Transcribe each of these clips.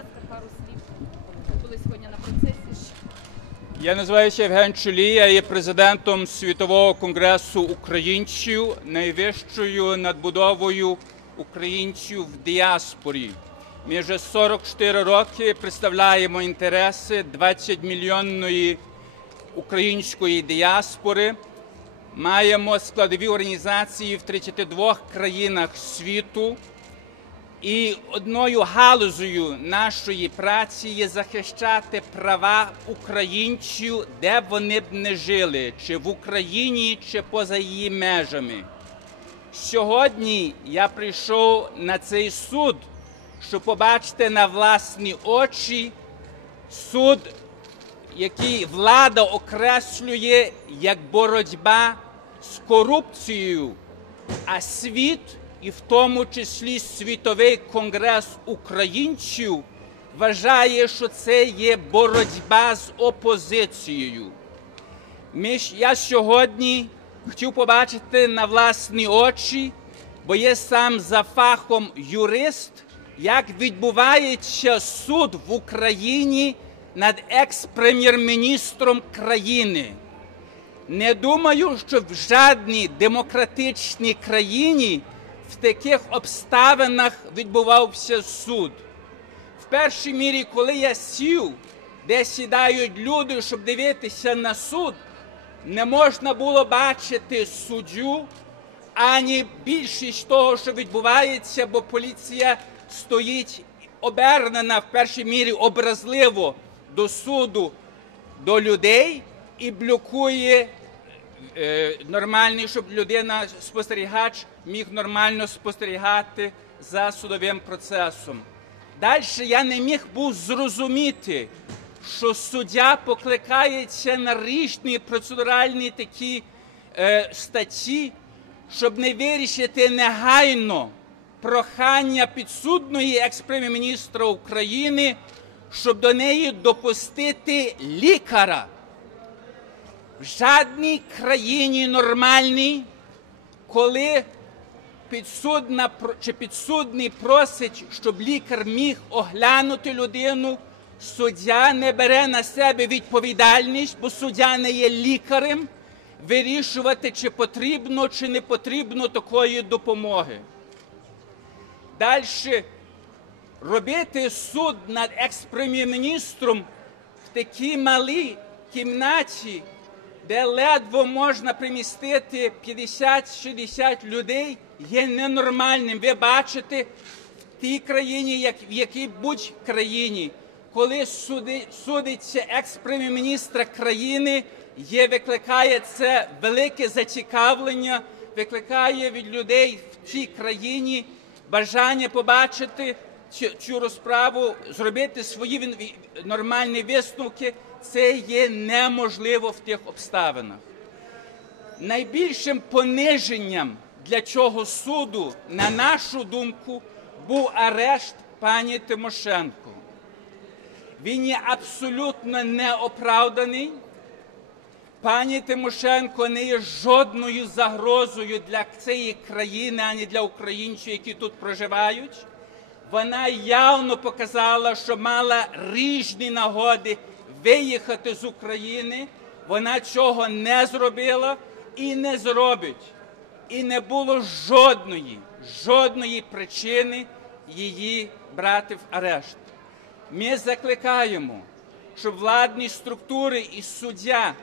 ласка, пару слів. Ви були сьогодні на процесі. Я називаюся Євген Чулі, я є президентом Світового конгресу українців, найвищою надбудовою українців в діаспорі. Ми вже 44 роки представляємо інтереси 20-мільйонної української діаспори. Маємо складові організації в 32 країнах світу. І одною галузею нашої праці є захищати права українців, де б вони б не жили, чи в Україні, чи поза її межами. Сьогодні я прийшов на цей суд, щоб побачити на власні очі суд, який влада окреслює як боротьба з корупцією, а світ і в тому числі Світовий конгрес українців вважає, що це є боротьба з опозицією. Ми я сьогодні хотів побачити на власні очі, бо є сам за фахом юрист, як відбувається суд в Україні над екс-прем'єр-міністром країни. Не думаю, що в жадній демократичній країні в таких обставинах відбувався суд. В першій мірі, коли я сів, де сідають люди, щоб дивитися на суд, не можна було бачити суддю, ані більшість того, що відбувається, бо поліція стоїть обернена в першій мірі образливо до суду, до людей і блокує нормальний, щоб людина, спостерігач, міг нормально спостерігати за судовим процесом. Далі я не міг був зрозуміти, що суддя покликається на різні процедуральні такі е, статті, щоб не вирішити негайно прохання підсудної екс-прем'єр-міністра України, щоб до неї допустити лікаря. В жадній країні нормальній, коли підсудна чи підсудний просить, щоб лікар міг оглянути людину, суддя не бере на себе відповідальність, бо суддя не є лікарем, вирішувати, чи потрібно, чи не потрібно такої допомоги. Далі робити суд над екс-прем'єр-міністром в такій малій кімнаті, де ледве можна примістити 50-60 людей, є ненормальним. Ви бачите в тій країні, як в якій будь країні, коли суди, судиться екс-прем'єр-міністра країни, є, викликає це велике зацікавлення, викликає від людей в цій країні бажання побачити цю, цю розправу, зробити свої нормальні висновки, це є неможливо в тих обставинах. Найбільшим пониженням для цього суду, на нашу думку, був арешт пані Тимошенко. Він є абсолютно неоправданий. Пані Тимошенко не є жодною загрозою для цієї країни, ані для українців, які тут проживають. Вона явно показала, що мала різні нагоди виїхати з України. Вона цього не зробила і не зробить. І не було жодної, жодної причини її брати в арешт. Ми закликаємо, щоб владні структури і суддя,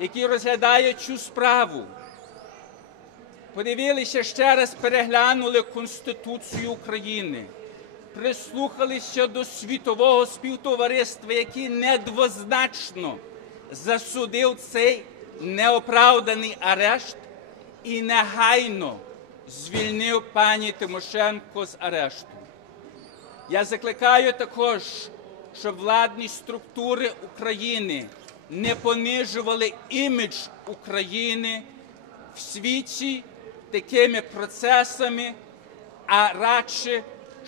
які розглядають цю справу, подивилися ще раз, переглянули Конституцію України, прислухалися до світового співтовариства, який недвозначно засудив цей неоправданий арешт і негайно звільнив пані Тимошенко з арешту. Я закликаю також, щоб владні структури України не понижували імідж України в світі такими процесами, а радше,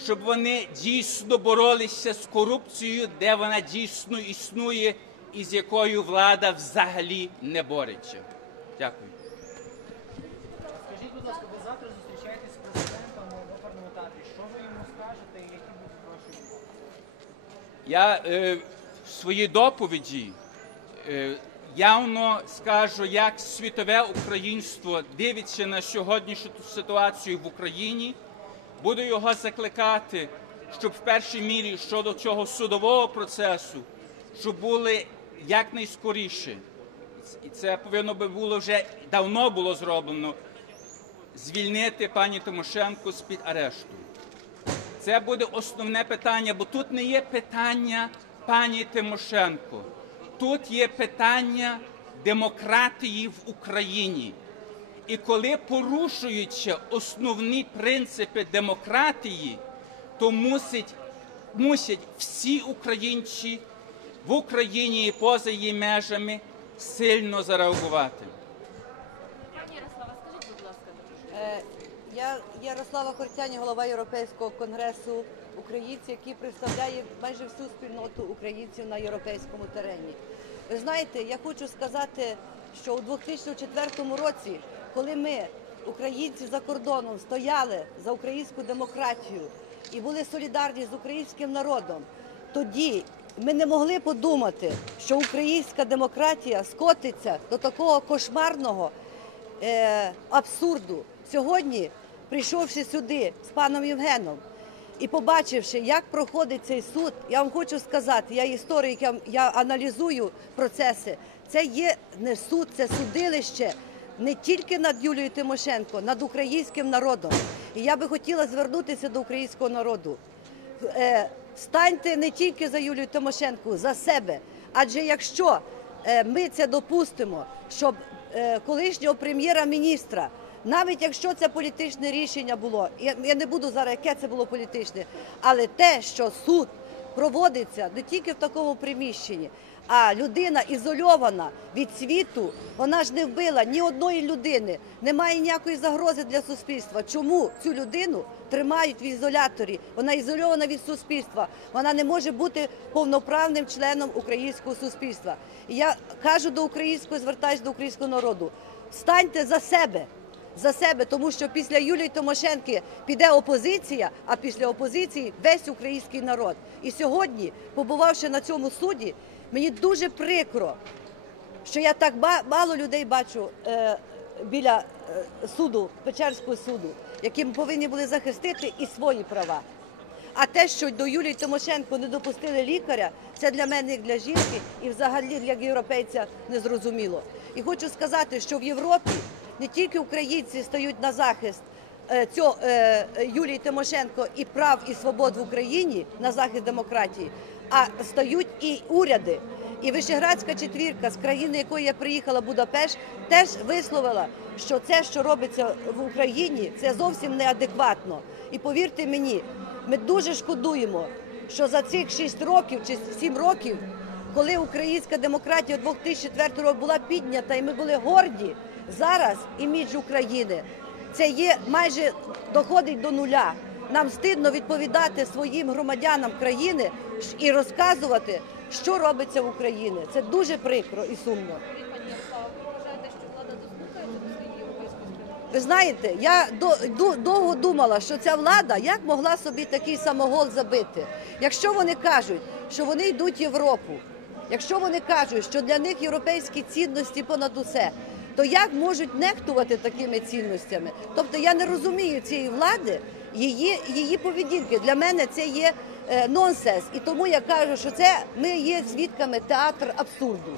щоб вони дійсно боролися з корупцією, де вона дійсно існує і з якою влада взагалі не бореться. Дякую. Скажіть, будь ласка, ви завтра зустрічаєтесь з президентом в театрі. Що ви йому скажете і які будуть ваші? Я е, в своїй доповіді е, явно скажу, як світове українство дивиться на сьогоднішню ситуацію в Україні. Буду його закликати, щоб в першій мірі щодо цього судового процесу, щоб були якнайскоріше. І це повинно би було вже давно було зроблено. Звільнити пані Тимошенко з під арешту. Це буде основне питання, бо тут не є питання пані Тимошенко. Тут є питання демократії в Україні. І коли порушуються основні принципи демократії, то мусить, мусять всі українці в Україні і поза її межами сильно зареагувати. Пані Ярослава, скажіть, будь ласка, Е, Я Ярослава Корцяні, голова Європейського конгресу українців, який представляє майже всю спільноту українців на європейському терені. Ви знаєте, я хочу сказати, що у 2004 році, коли ми, українці за кордоном, стояли за українську демократію і були солідарні з українським народом, тоді ми не могли подумати, що українська демократія скотиться до такого кошмарного е, абсурду. Сьогодні, прийшовши сюди з паном Євгеном і побачивши, як проходить цей суд, я вам хочу сказати, я історик, я, я аналізую процеси. Це є не суд, це судилище не тільки над Юлією Тимошенко, над українським народом. І я би хотіла звернутися до українського народу. Е, станьте не тільки за Юлію Тимошенко, за себе. Адже якщо е, ми це допустимо, щоб е, колишнього прем'єра-міністра, навіть якщо це політичне рішення було, я, не буду зараз, яке це було політичне, але те, що суд проводиться не тільки в такому приміщенні, а людина ізольована від світу, вона ж не вбила ні одної людини, немає ніякої загрози для суспільства. Чому цю людину тримають в ізоляторі? Вона ізольована від суспільства. Вона не може бути повноправним членом українського суспільства. І я кажу до українського, звертаюся до українського народу: станьте за себе. За себе, тому що після Юлії Тимошенки піде опозиція, а після опозиції весь український народ. І сьогодні, побувавши на цьому суді, мені дуже прикро, що я так мало людей бачу е, біля е, суду, Печерського суду, які повинні були захистити і свої права. А те, що до Юлії Тимошенко не допустили лікаря, це для мене як для жінки і взагалі як європейця незрозуміло. І хочу сказати, що в Європі не тільки українці стають на захист е, цього е, Юлії Тимошенко і прав і свобод в Україні на захист демократії, а стають і уряди. І Вишеградська четвірка з країни, якої я приїхала Будапешт, теж висловила, що це, що робиться в Україні, це зовсім неадекватно. І повірте мені, ми дуже шкодуємо, що за цих 6 років чи 7 років, коли українська демократія у 2004 року була піднята, і ми були горді, зараз імідж України це є майже доходить до нуля. Нам стидно відповідати своїм громадянам країни і розказувати, що робиться в Україні. Це дуже прикро і сумно. Ви знаєте, я довго думала, що ця влада як могла собі такий самогол забити. Якщо вони кажуть, що вони йдуть в Європу, якщо вони кажуть, що для них європейські цінності понад усе, то як можуть нехтувати такими цінностями? Тобто я не розумію цієї влади, її, її поведінки. Для мене це є е, нонсенс. І тому я кажу, що це ми є свідками театр абсурду.